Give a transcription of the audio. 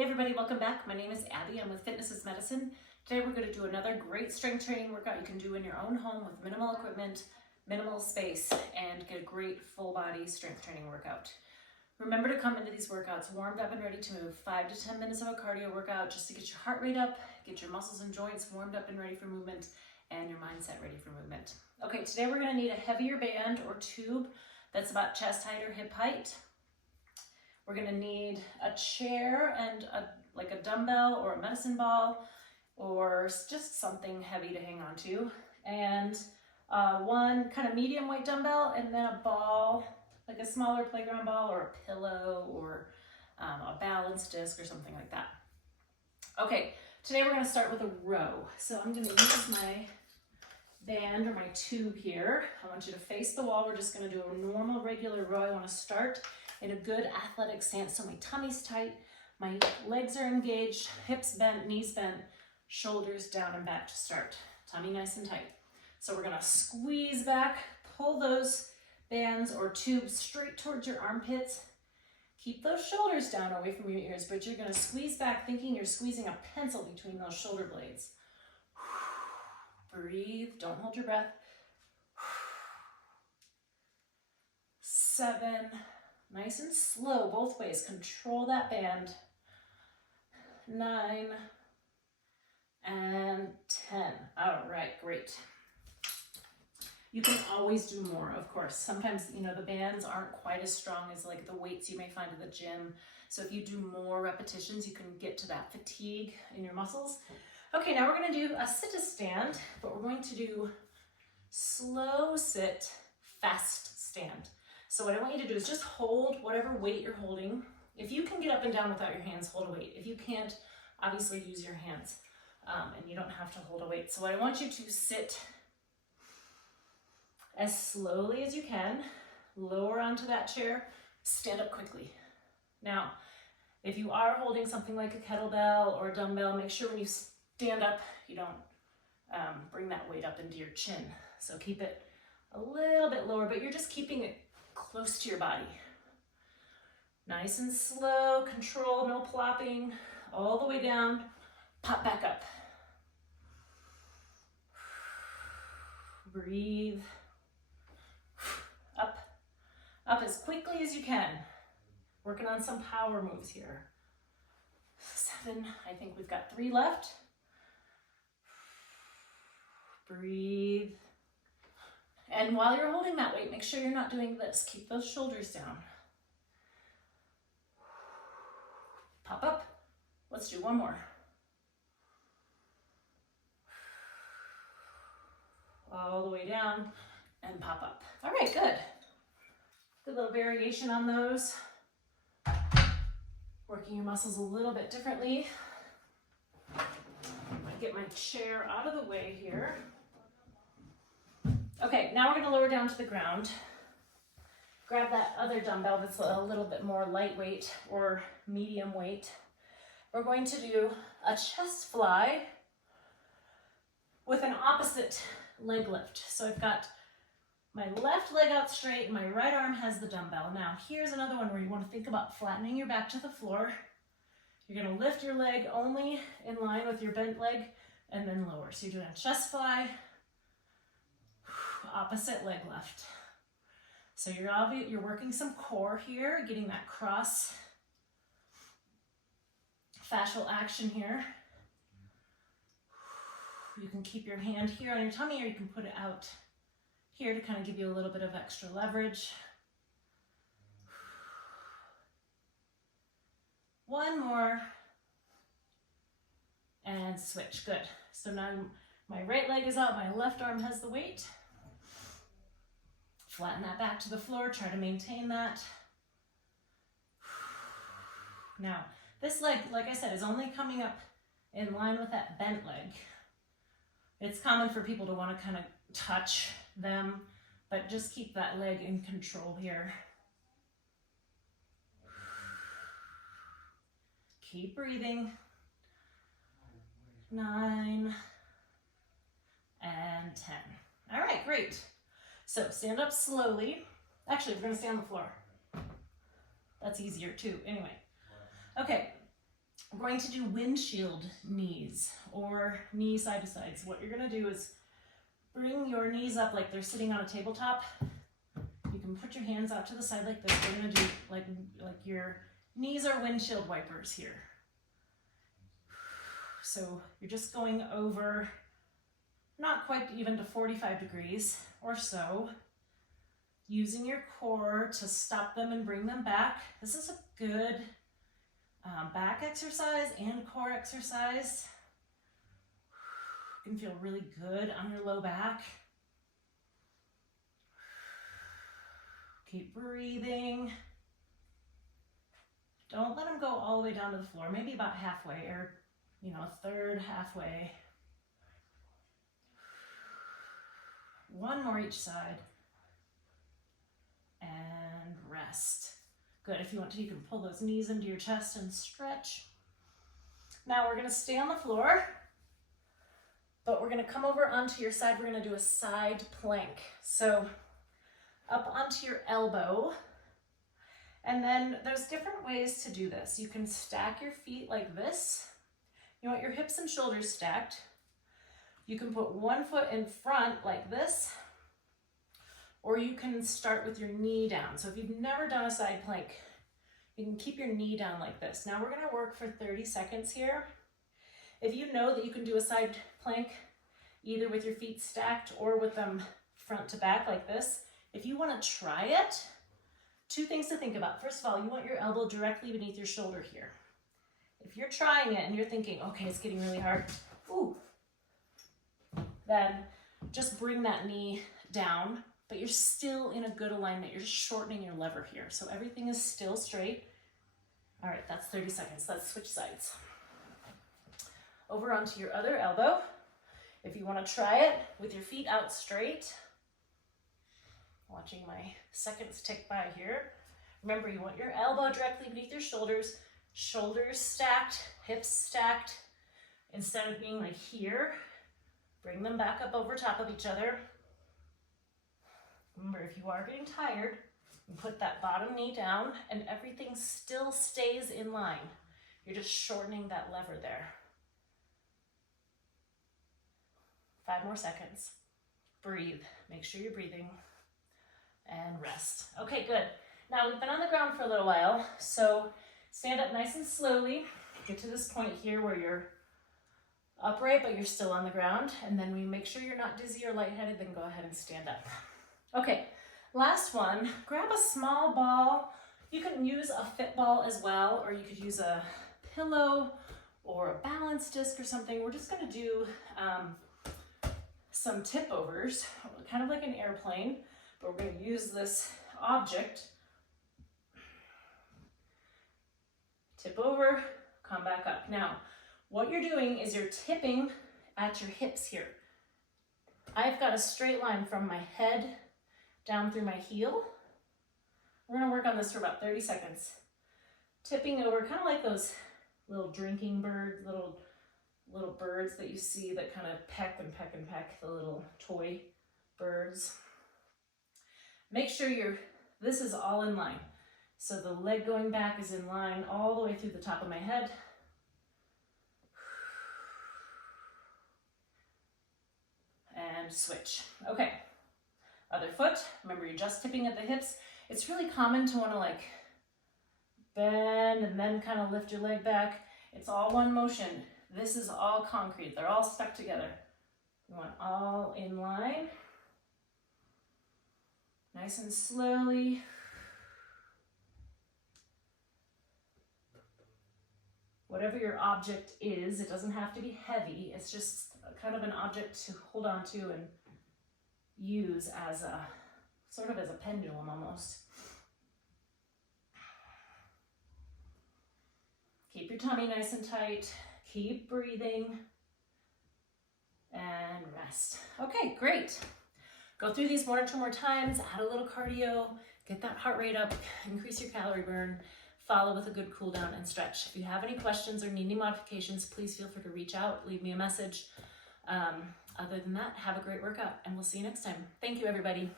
Hey everybody, welcome back. My name is Abby. I'm with Fitness is Medicine. Today we're going to do another great strength training workout you can do in your own home with minimal equipment, minimal space, and get a great full body strength training workout. Remember to come into these workouts warmed up and ready to move. 5 to 10 minutes of a cardio workout just to get your heart rate up, get your muscles and joints warmed up and ready for movement, and your mindset ready for movement. Okay, today we're going to need a heavier band or tube that's about chest height or hip height. We're going to need a chair and like a dumbbell or a medicine ball or just something heavy to hang on to, and one kind of medium weight dumbbell, and then a ball, like a smaller playground ball or a pillow or a balance disc or something like that. Okay, today we're going to start with a row. So I'm going to use my band or my tube here. I want you to face the wall. We're just going to do a normal regular row. I want to start in a good athletic stance, so my tummy's tight, my legs are engaged, hips bent, knees bent, shoulders down and back to start. Tummy nice and tight. So we're gonna squeeze back, pull those bands or tubes straight towards your armpits. Keep those shoulders down away from your ears, but you're gonna squeeze back thinking you're squeezing a pencil between those shoulder blades. Breathe, don't hold your breath. 7, nice and slow, both ways. Control that band. 9 and 10. All right, great. You can always do more, of course. Sometimes, the bands aren't quite as strong as like the weights you may find at the gym. So if you do more repetitions, you can get to that fatigue in your muscles. Okay, now we're gonna do a sit-to-stand, but we're going to do slow sit, fast stand. So what I want you to do is just hold whatever weight you're holding. If you can get up and down without your hands, hold a weight. If you can't, obviously use your hands, and you don't have to hold a weight. So I want you to sit as slowly as you can, lower onto that chair, stand up quickly. Now, if you are holding something like a kettlebell or a dumbbell, make sure when you stand up, you don't bring that weight up into your chin. So keep it a little bit lower, but you're just keeping it close to your body. Nice and slow, control, no plopping, all the way down, pop back up. Breathe. Up as quickly as you can. Working on some power moves here. 7, I think we've got 3 left. Breathe. And while you're holding that weight, make sure you're not doing this. Keep those shoulders down. Pop up. Let's do one more. All the way down and pop up. All right, good. Good little variation on those. Working your muscles a little bit differently. I'm gonna get my chair out of the way here. Okay, now we're gonna lower down to the ground. Grab that other dumbbell that's a little bit more lightweight or medium weight. We're going to do a chest fly with an opposite leg lift. So I've got my left leg out straight and my right arm has the dumbbell. Now here's another one where you want to think about flattening your back to the floor. You're going to lift your leg only in line with your bent leg and then lower. So you're doing a chest fly, opposite leg left. So you're working some core here, getting that cross fascial action here. You can keep your hand here on your tummy or you can put it out here to kind of give you a little bit of extra leverage. One more. And switch, good. So now my right leg is out, my left arm has the weight. Flatten that back to the floor, try to maintain that. Now, this leg, like I said, is only coming up in line with that bent leg. It's common for people to want to kind of touch them, but just keep that leg in control here. Keep breathing. 9 and 10. All right, great. So stand up slowly. Actually, we're going to stay on the floor. That's easier too. Anyway. Okay. we're going to do windshield knees or knee side to side. So what you're gonna do is bring your knees up like they're sitting on a tabletop. You can put your hands out to the side like this. We're gonna do like your knees are windshield wipers here. So you're just going over, not quite even to 45 degrees or so, using your core to stop them and bring them back. This is a good back exercise and core exercise. You can feel really good on your low back. Keep breathing. Don't let them go all the way down to the floor, maybe about halfway or, you know, a third halfway. One more each side. And rest. Good, if you want to, you can pull those knees into your chest and stretch. Now we're gonna stay on the floor, but we're gonna come over onto your side. We're gonna do a side plank. So up onto your elbow, and then there's different ways to do this. You can stack your feet like this. You want your hips and shoulders stacked. You can put one foot in front like this, or you can start with your knee down. So if you've never done a side plank, you can keep your knee down like this. Now we're gonna work for 30 seconds here. If you know that you can do a side plank either with your feet stacked or with them front to back like this, if you wanna try it, two things to think about. First of all, you want your elbow directly beneath your shoulder here. If you're trying it and you're thinking, okay, it's getting really hard, then just bring that knee down, but you're still in a good alignment. You're just shortening your lever here. So everything is still straight. All right, that's 30 seconds. Let's switch sides. Over onto your other elbow. If you want to try it with your feet out straight, watching my seconds tick by here. Remember, you want your elbow directly beneath your shoulders, shoulders stacked, hips stacked. Instead of being like here, bring them back up over top of each other. Remember, if you are getting tired, you put that bottom knee down and everything still stays in line. You're just shortening that lever there. 5 more seconds. Breathe. Make sure you're breathing. And rest. Okay, good. Now we've been on the ground for a little while, so stand up nice and slowly. Get to this point here where you're upright, but you're still on the ground. And then we make sure you're not dizzy or lightheaded, then go ahead and stand up. Okay, last one. Grab a small ball. You can use a fit ball as well, or you could use a pillow or a balance disc or something. We're just gonna do some tip overs, kind of like an airplane, but we're gonna use this object. Tip over, come back up. Now, what you're doing is you're tipping at your hips here. I've got a straight line from my head down through my heel. We're gonna work on this for about 30 seconds. Tipping over, kind of like those little drinking birds, little birds that you see that kind of peck and peck and peck, the little toy birds. Make sure this is all in line. So the leg going back is in line all the way through the top of my head. And switch. Okay, other foot. Remember, you're just tipping at the hips. It's really common to want to like bend and then kind of lift your leg back. It's all one motion. This is all concrete. They're all stuck together. You want all in line. Nice and slowly. Whatever your object is, it doesn't have to be heavy. It's just kind of an object to hold on to and use as a, sort of as a pendulum almost. Keep your tummy nice and tight. Keep breathing. And rest. Okay, great. Go through these 1 or 2 more times, add a little cardio, get that heart rate up, increase your calorie burn, follow with a good cool down and stretch. If you have any questions or need any modifications, please feel free to reach out, leave me a message. Other than that, have a great workout and we'll see you next time. Thank you, everybody.